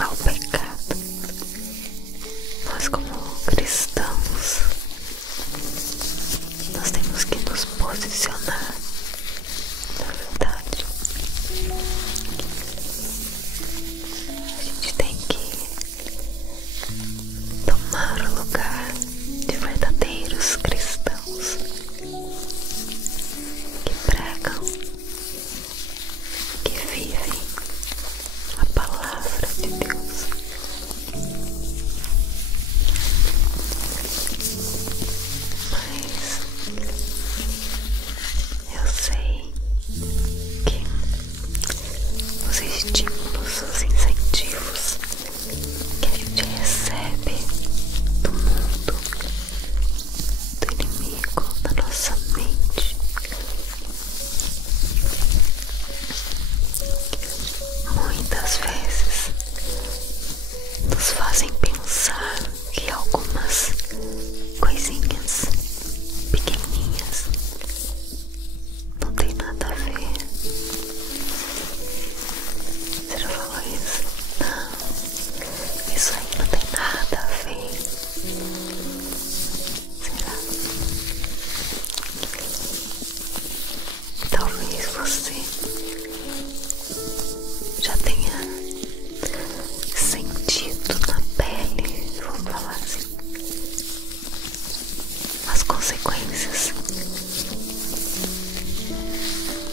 ao pecado. Nós, como cristãos, nós temos que nos posicionar na verdade. A gente tem que tomar o lugar de verdadeiros cristãos que pregam, que vivem a palavra de Deus. Mas eu sei que os estímulos, os incentivos que a gente recebe do mundo, do inimigo, da nossa mente, muitas vezes nos fazem pensar que algumas coisinhas pequenininhas não tem nada a ver. Você já falou isso? Não, isso aí não tem nada a ver. Será? Talvez você já tenha sentido na pele, vamos falar assim, as consequências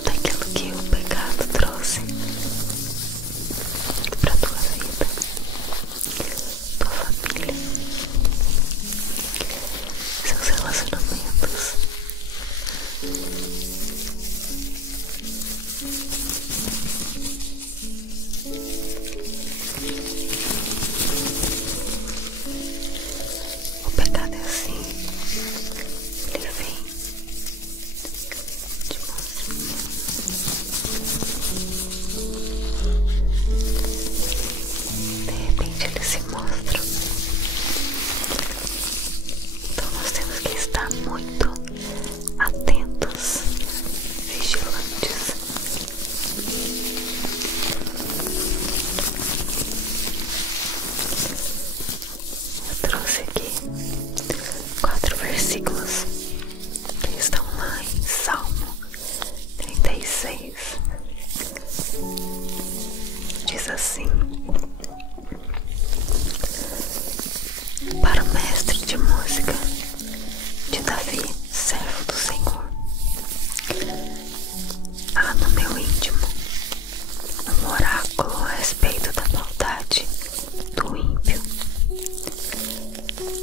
daquilo que o pecado trouxe pra tua vida, tua família, seus relacionamentos. O pecado é assim, ele vem de mansinho, de repente ele se mostra. Então nós temos que estar muito atentos, vigilantes. Eu trouxe aqui 4 versículos que estão lá em Salmo 36. Diz assim: para o mestre de música de Davi, servo do Senhor, há no meu íntimo um oráculo a respeito da maldade do ímpio.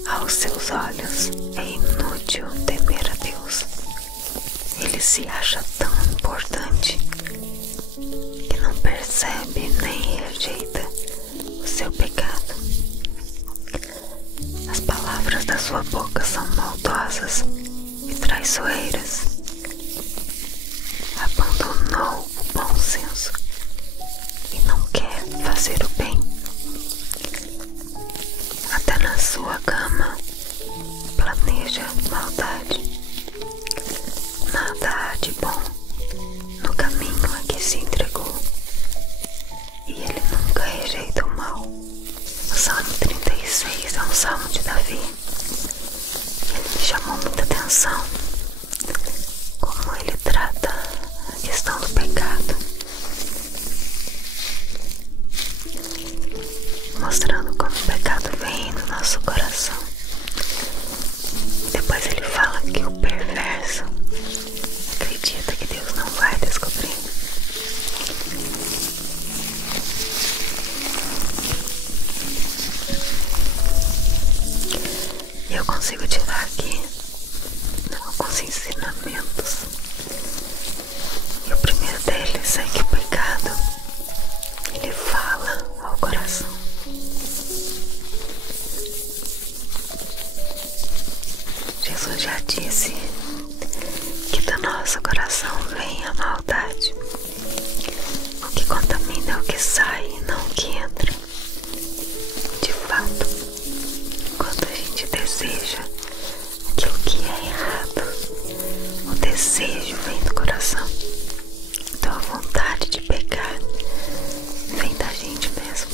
Aos seus olhos é inútil temer a Deus. Ele se acha tão importante que não percebe nem rejeita o seu pecado. As palavras da sua boca são maldosas e traiçoeiras. Abandonou o bom senso e não quer fazer o bem. Até na sua cama planeja maldade. Nada há de bom no caminho a que se entregou, e ele nunca rejeita o mal. O Salmo 36 é um salmo de Davi. Ele me chamou muita atenção como ele trata a questão do pecado, mostrando como o pecado vem no nosso coração. Depois ele fala que o perverso acredita que Deus não vai descobrir. E eu consigo tirar aqui alguns ensinamentos. E o primeiro deles é que o pecado, ele fala ao coração. Jesus já disse que do nosso coração vem a maldade. O que contamina é o que sai e não o que entra. De fato, quando a gente deseja aquilo que é errado, o desejo vem do coração. Então a vontade de pecar vem da gente mesmo.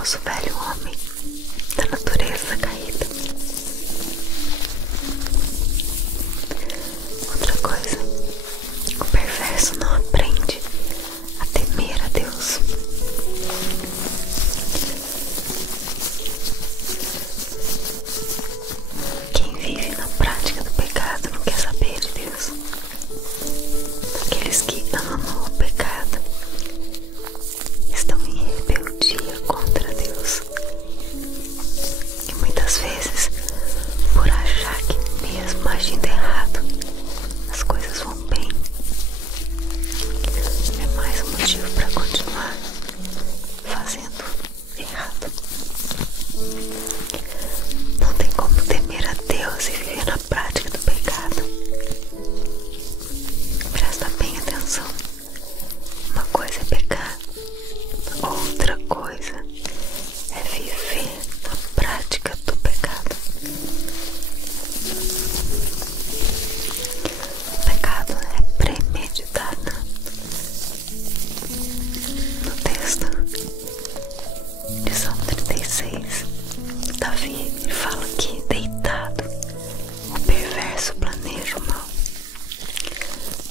nosso velho homem, da natureza caída. Outra coisa, o perverso não aprende a temer a Deus. Quem vive na prática do pecado não quer saber de Deus. Aqueles que amam o pecado estão em rebeldia contra Deus. E muitas vezes, por achar que mesmo agindo errado, as coisas vão bem, é mais um motivo para continuar fazendo errado. Não tem como temer a Deus e viver na prática do pecado. Presta bem atenção. Uma coisa é pecar, outra coisa é viver na prática do pecado. O pecado é premeditado. No texto de Salmo 36, Davi fala que deitado o perverso planeja o mal.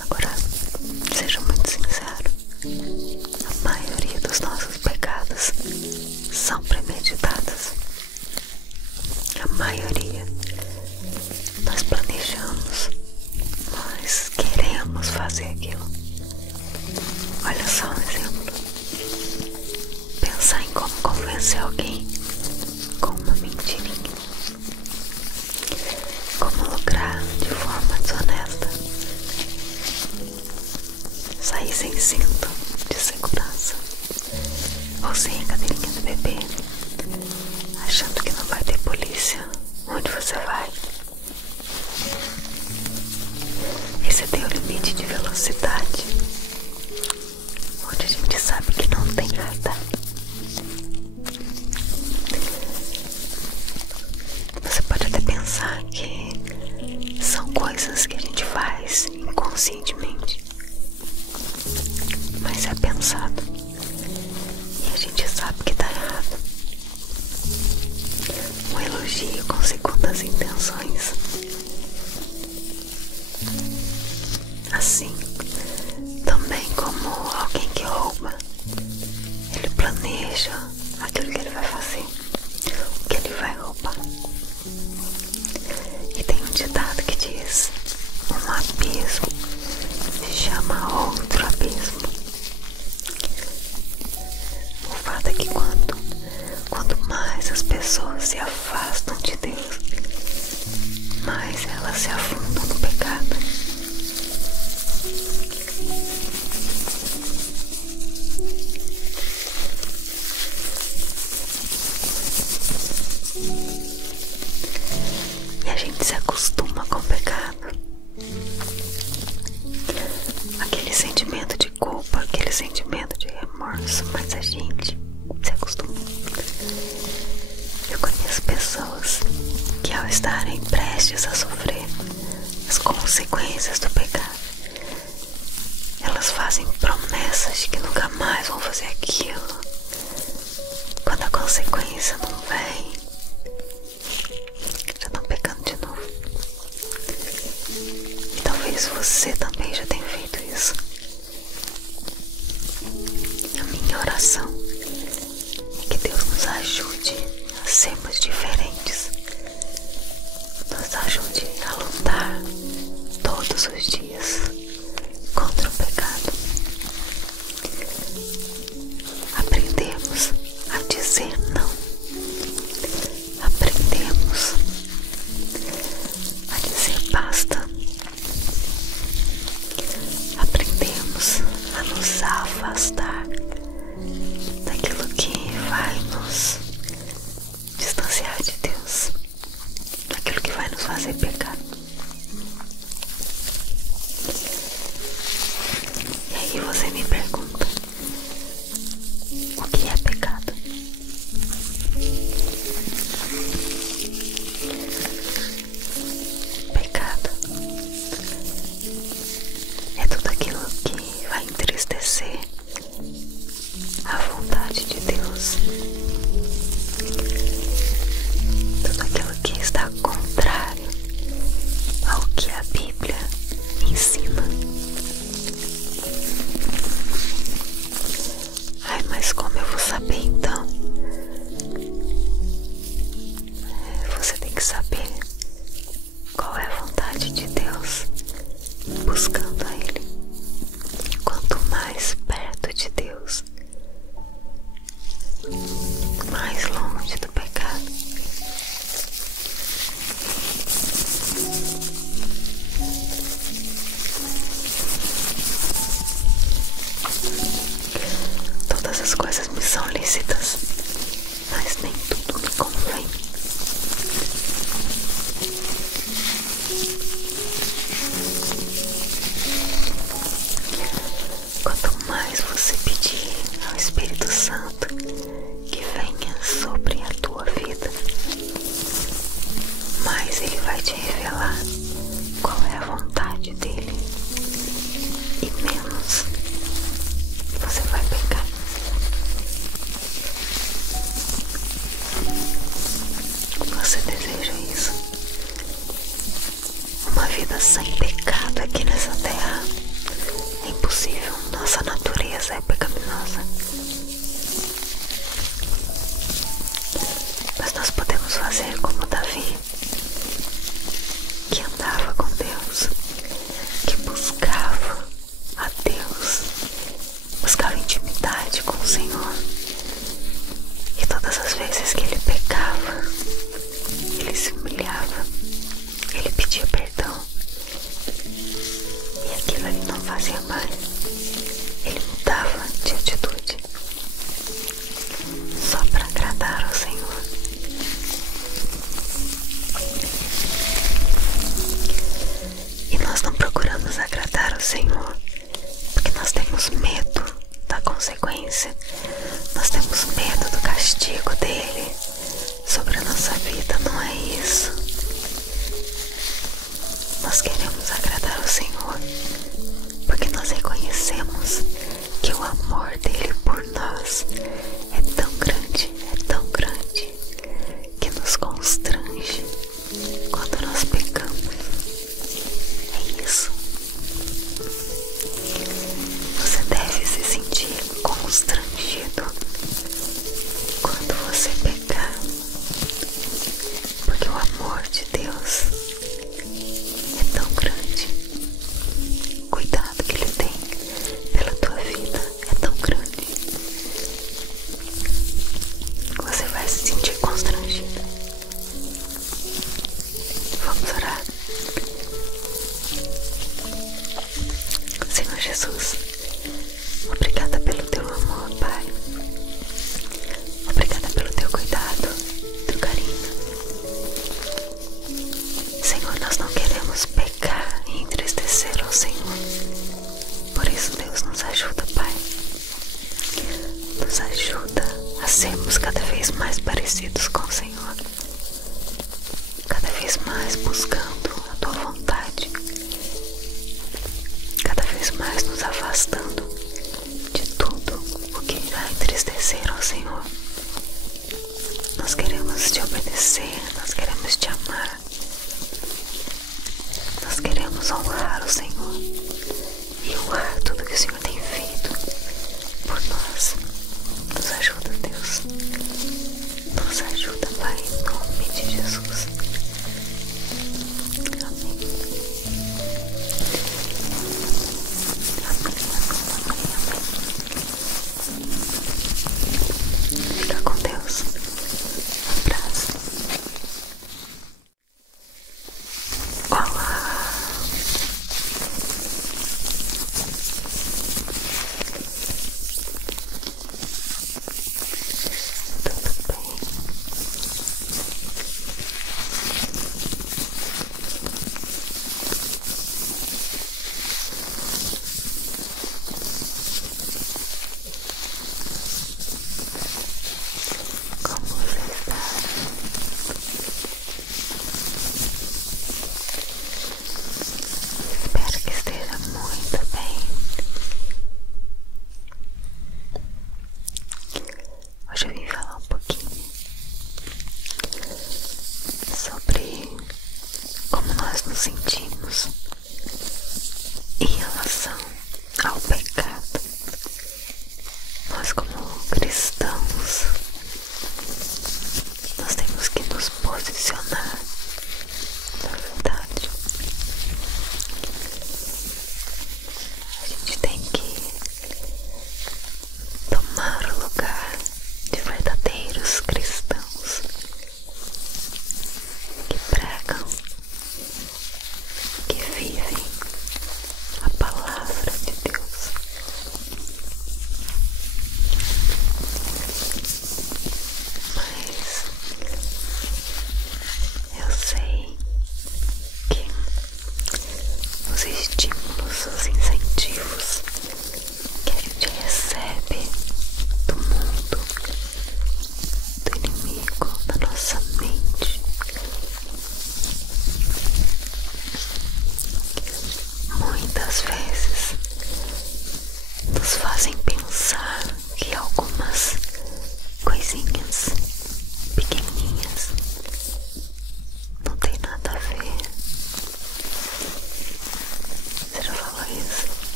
Agora, seja muito sincero, a maioria dos nossos pecados são premeditados. A maioria nós planejamos, nós queremos fazer aquilo. Olha só um exemplo. Pensar em como convencer alguém com uma mentirinha. Como lucrar de forma desonesta. Sair sem cinto de segurança. Ou sem a cadeirinha do bebê, achando que não vai ter polícia onde você vai. Exceder o limite de velocidade, onde a gente sabe que não tem radar. Você pode até pensar que são coisas que a gente faz inconscientemente, mas é pensado e a gente sabe que tá errado. Um elogio com segundas intenções. Assim, também como alguém que rouba, ele planeja aquilo que ele vai fazer, o que ele vai roubar. E tem um ditado que diz: um abismo chama outro abismo. O fato é que quanto mais as pessoas se afastam de Deus, mais elas se afundam no pecado. E a gente se acostuma com o pecado. Aquele sentimento de culpa, aquele sentimento de remorso, mas a gente se acostuma. Eu conheço pessoas que, ao estarem prestes a sofrer as consequências do pecado, elas fazem promessas de que nunca mais vão fazer aquilo. Quando a consequência não vem, já estão pecando de novo. E talvez você também já tenha feito isso. A minha oração é que Deus nos ajude a sermos diferentes, nos ajude a lutar todos os dias contra o pecado. Aprendemos a dizer não. Aprendemos a dizer basta. Aprendemos a nos afastar daquilo que vai nos distanciar de Deus, daquilo que vai nos fazer pecar. E aí você me pergunta: o que é pecado? fazer como Davi, que andava com Deus, que buscava a Deus, buscava intimidade com o Senhor. E todas as vezes que ele pecava, ele se humilhava, ele pedia perdão, e aquilo ele não fazia mais, ele mudava de atitude só para agradar ao Senhor. E nós não procuramos agradar ao Senhor porque nós temos medo da consequência, nós temos medo do castigo dele sobre a nossa vida. Não é isso. Nós queremos agradar ao Senhor porque nós reconhecemos que o amor dele por nós é tão grande, que nos constrange quando nós pecamos. É isso. Você deve se sentir constrangido quando você pecar, porque o amor de Deus é tão grande, o cuidado que ele tem pela tua vida é tão grande, você vai se sentir constrangido. Vamos orar. Senhor Jesus, obrigada pelo teu amor, Pai. Obrigada pelo teu cuidado, teu carinho. Senhor, nós não queremos pecar e entristecer ao Senhor. Por isso, Deus, nos ajuda, Pai. Nos ajuda a sermos cada vez mais parecidos com o Senhor, cada vez mais buscando a tua vontade, cada vez mais nos afastando de tudo o que irá entristecer ao Senhor. Nós queremos te obedecer, nós queremos te amar, nós queremos honrar o Senhor e honrar tudo que o Senhor tem feito por nós. Nos ajuda, Deus. Nos ajuda, Pai, em nome de Jesus. Amém. Fica com Deus. Um abraço. Olá.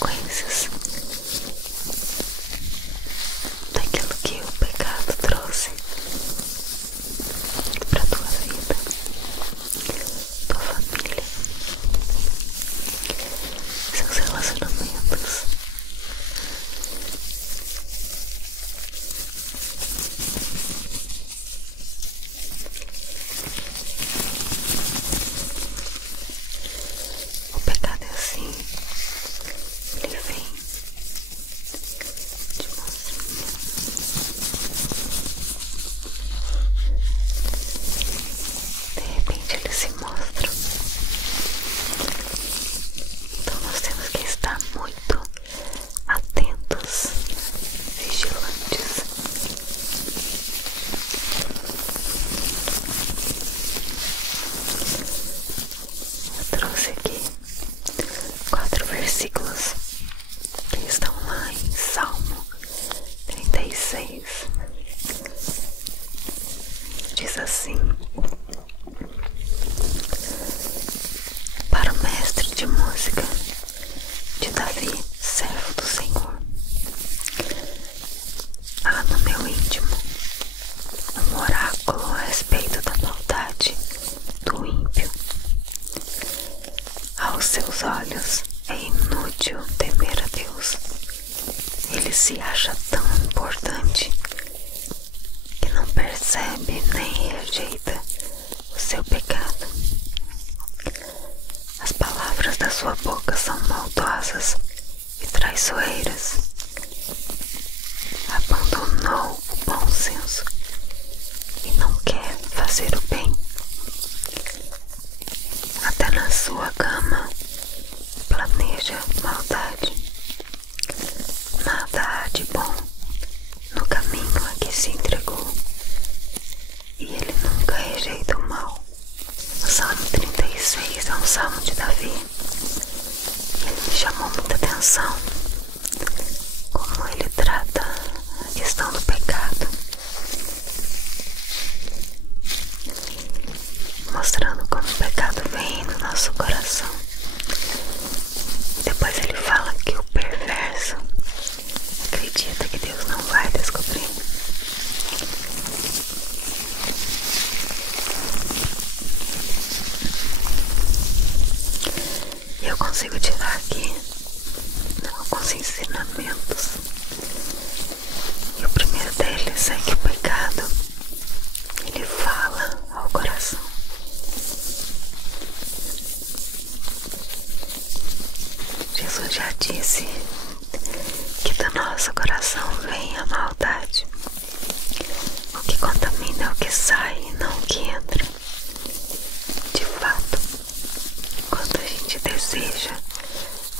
consequências daquilo que o pecado trouxe para tua vida, tua família, seus relacionamentos. O pecado é assim, ele vem de mansinho, de repente ele se mostra. Então nós temos que estar muito atentos, vigilantes. Eu trouxe aqui 4 versículos que estão lá em Salmo 36. Diz assim: para o mestre de música de Davi, servo do Senhor, há no meu íntimo um oráculo a respeito da maldade do ímpio. Aos seus olhos é inútil temer a Deus. Ele se acha tão importante que não percebe nem rejeita o seu pecado. As palavras da sua boca são maldosas e traiçoeiras. Abandonou o bom senso e não quer fazer o bem. Até na sua cama planeja maldade. Nada há de bom no caminho a que se entregou, e ele nunca rejeita o mal. O Salmo 36 é um salmo de Davi. Ele me chamou muita atenção como ele trata a questão do pecado, mostrando como o pecado vem no nosso coração. Depois ele fala que o perverso acredita que Deus não vai descobrir. E eu consigo tirar aqui alguns ensinamentos. E o primeiro deles é que o pecado, ele fala ao coração. Jesus já disse que do nosso coração vem a maldade. O que contamina é o que sai e não o que entra. De fato, quando a gente deseja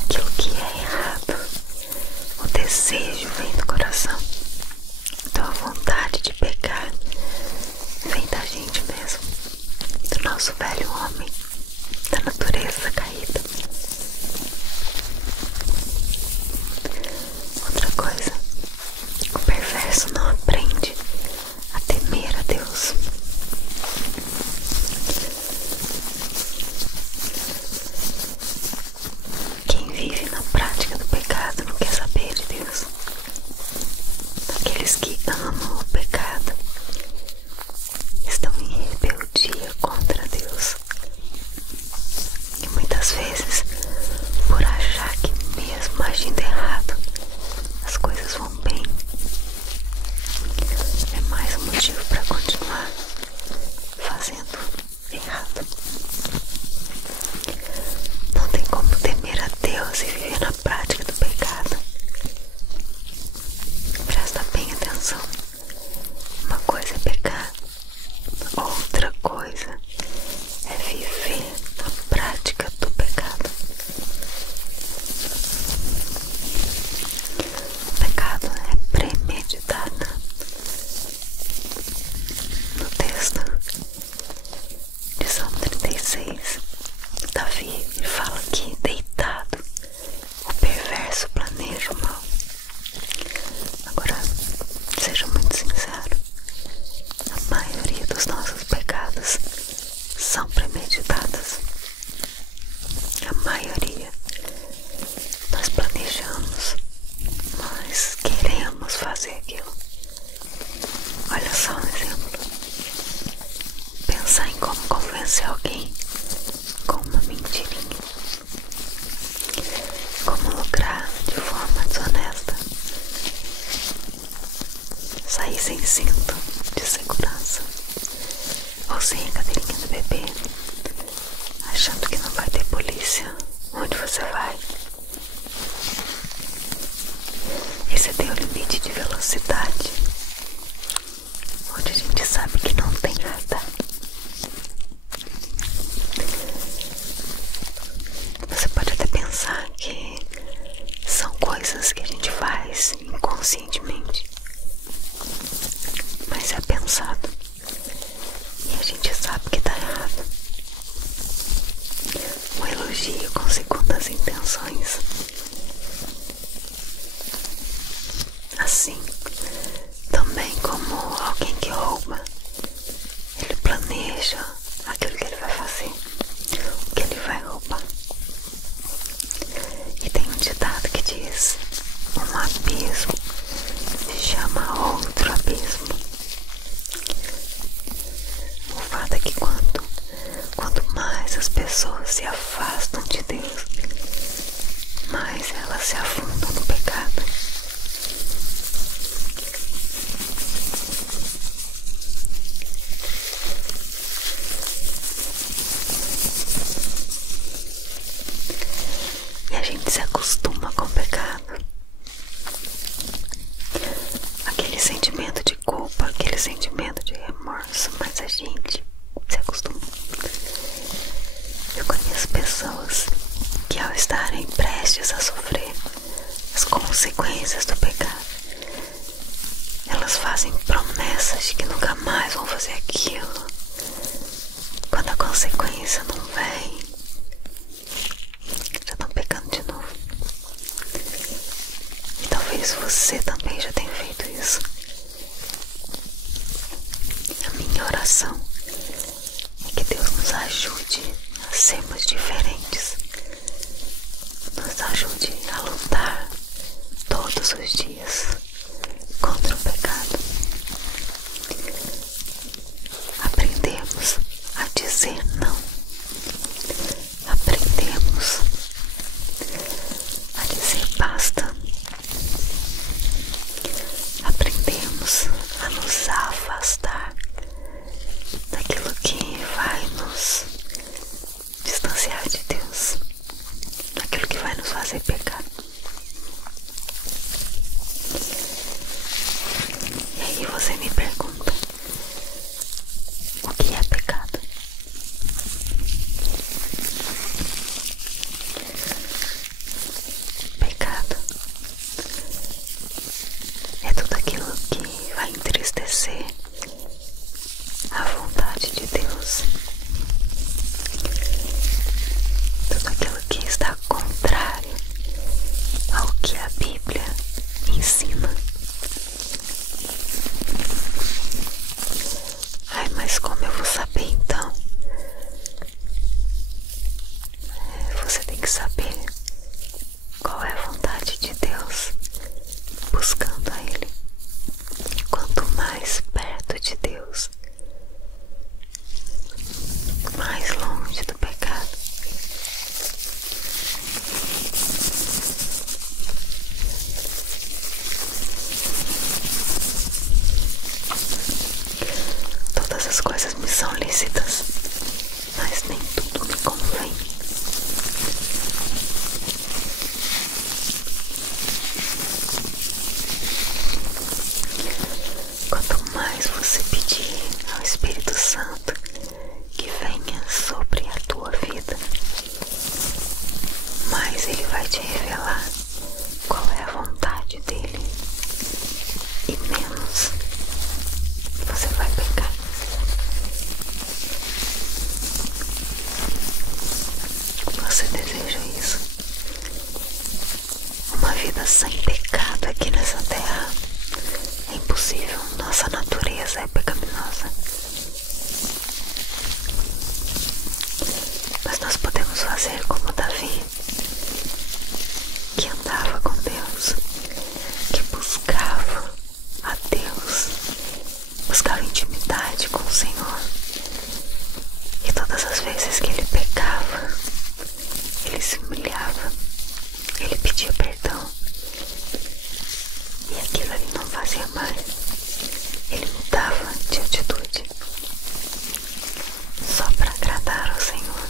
aquilo que é errado, o desejo vem do coração. Então a vontade de pecar vem da gente mesmo, do nosso velho homem, da natureza caída. Outra coisa, o perverso não aprende a temer a Deus. pensar em como convencer alguém com uma mentirinha, como lucrar de forma desonesta, sair sem cinto de segurança ou sem a cadeirinha do bebê, achando que não vai ter polícia onde você vai. Exceder o limite de velocidade onde a gente sabe que não tem radar. Você pode até pensar que são coisas que a gente faz inconscientemente, mas é pensado e a gente sabe que tá errado. Um elogio com segundas intenções, assim também como alguém que rouba, ele planeja aquilo que ele vai fazer, o que ele vai roubar. E tem um ditado que diz: um abismo chama outro abismo. O fato é que quanto mais as pessoas se afastam de Deus, mais elas se afundam no pecado. E a gente se acostuma com o pecado. Aquele sentimento de culpa, aquele sentimento de remorso, mas a gente se acostuma. Eu conheço pessoas que, ao estarem prestes a sofrer as consequências do pecado, elas fazem promessas de que nunca mais vão fazer aquilo. Quando a consequência não vem, já estão pecando de novo. E talvez você também já tenha feito isso. A minha oração é que Deus nos ajude a sermos diferentes, nos ajude a lutar todos os dias contra o pecado. Aprendemos a dizer não. Aprendemos a dizer basta. Aprendemos a nos afastar daquilo que vai nos distanciar de Deus, daquilo que vai nos fazer pecar. E aí você me pergunta: o que é pecado? Pecado é tudo aquilo que vai entristecer a vontade de Deus, tudo aquilo que está contrário ao que a Bíblia ensina. Ai, mas como eu vou saber então? Você tem que saber qual é a vontade de Deus, buscando a Ele. E quanto mais perto de Deus, mais longe do pecado. Todas as coisas me são lícitas, mas nem tudo me convém. Quanto mais você pedir ao Espírito Santo que venha sobre a tua vida, mais Ele vai te revelar qual é a vontade dEle, e menos você vai pecar. Você deseja isso? Uma vida sem pecado aqui nessa terra é impossível. Nossa natureza é pecaminosa. Mas nós podemos fazer como Davi, que andava com Deus, que buscava a Deus, buscava intimidade com o Senhor, pedia perdão e aquilo ele não fazia mais. Ele mudava de atitude só para agradar ao Senhor.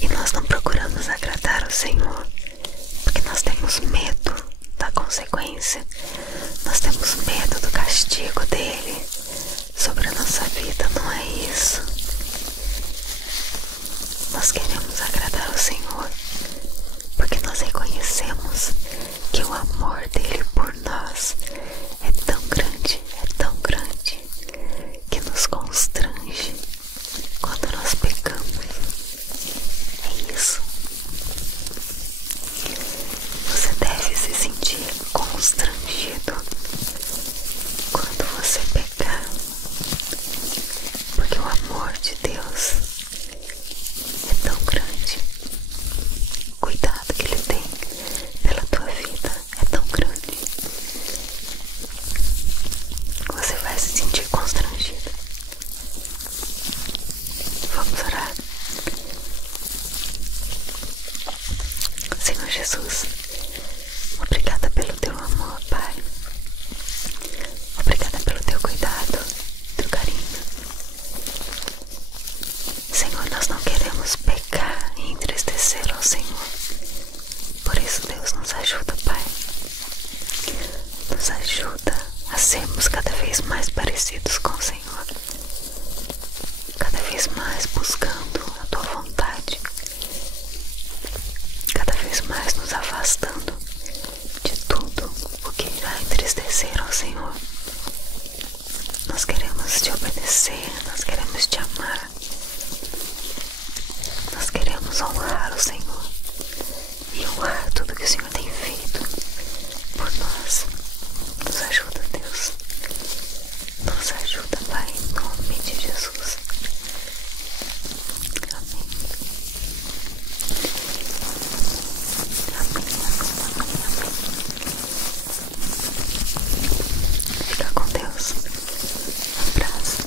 E nós não procuramos agradar ao Senhor porque nós temos medo da consequência, nós temos medo do castigo dele sobre a nossa vida. Não é isso. Nós queremos agradar ao Senhor porque nós reconhecemos que o amor dele por nós é tão grande, que nos constrange quando nós pecamos. É isso. Você deve se sentir constrangido quando você pecar, porque o amor de Deus é tão grande, o cuidado que Ele tem pela tua vida é tão grande, você vai se sentir constrangido. Vamos orar. Senhor Jesus, obrigada pelo teu amor, Pai. Obrigada pelo teu cuidado, teu carinho. Senhor, nós não queremos pecar e entristecer ao Senhor. Por isso, Deus, nos ajuda, Pai. Nos ajuda a sermos cada vez mais parecidos com o Senhor. Cada vez mais buscando a tua vontade. Cada vez mais nos afastando de tudo o que irá entristecer ao Senhor. Nós queremos te obedecer, nós queremos te amar, nós queremos honrar o Senhor e honrar tudo que o Senhor tem feito por nós. Nos ajuda, Deus. Nos ajuda, Pai, em nome de Jesus. Amém. Amém, amém, amém, amém. Fica com Deus. Um abraço.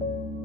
Música